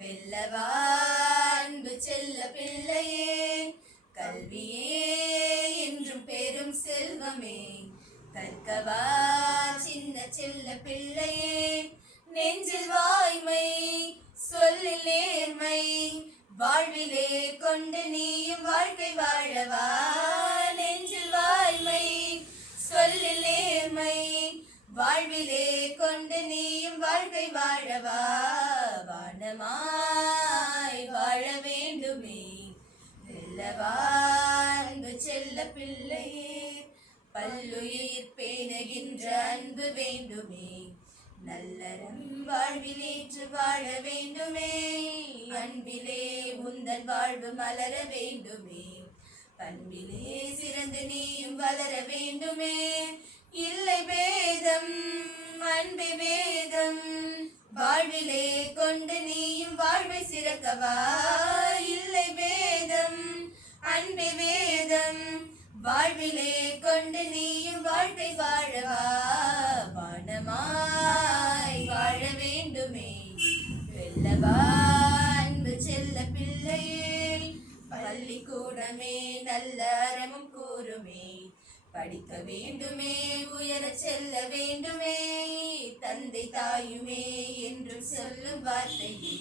வெல்லவா அன்பு செல்ல பிள்ளையே, கல்வியே என்றும் பெரும் செல்வமே. கற்கவா சின்ன செல்ல பிள்ளையே, நெஞ்சில் வாய்மை சொல்லில் நேர்மை, வாழ்விலே கொண்டு நீயும் வாழ்க்கை வாழவா. நெஞ்சில் வாய்மை சொல்லில் நேர்மை, வாழ்விலே கொண்டு நீயும் வாழ்க்கை வாழவா. வானமாய் வாழ வேண்டுமே, வெல்லவா அன்பு செல்ல பிள்ளையே. பல்லுயிர் பேணுகின்ற அன்பு வேண்டுமே, நல்லறம் வாழ்வில் ஏற்று வாழ வேண்டுமே. அன்பிலே உந்தன் வாழ்வு மலர வேண்டுமே, பண்பிலே சிறந்து நீயும் வளர வேண்டுமே. இல்லை பேதம் அன்பே வேதம், வாழ்விலே கொண்டு நீயும் வாழ்வை சிறக்கவா. இல்லை பேதம் அன்பே வேதம், வாழ்விலே கொண்டு நீயும் வாழ்க்கை வாழவா. வானமாய் வாழ வேண்டுமே, வெல்லவா அன்பு செல்ல பிள்ளையே. பள்ளிக்கூடமே நல்ல அறமும் கூறுமே, படிக்க வேண்டுமே உயர செல்ல வேண்டுமே. தந்தை தாயுமே என்றும் சொல்லும் வார்த்தையே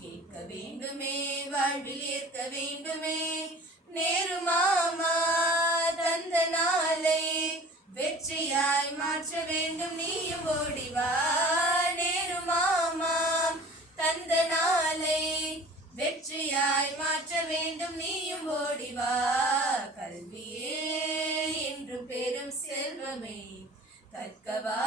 கேட்க வேண்டுமே, வாழ்வில் ஏற்க வேண்டுமே. நேரு மாமா தந்த நாளை வெற்றியாய் மாற்ற வேண்டும் நீயும் ஓடிவா. நேரு மாமா தந்த நாளை வெற்றியாய் மாற்ற வேண்டும் நீயும் ஓடிவா. கல்வியே என்றும் பெரும் செல்வமே, கற்கவா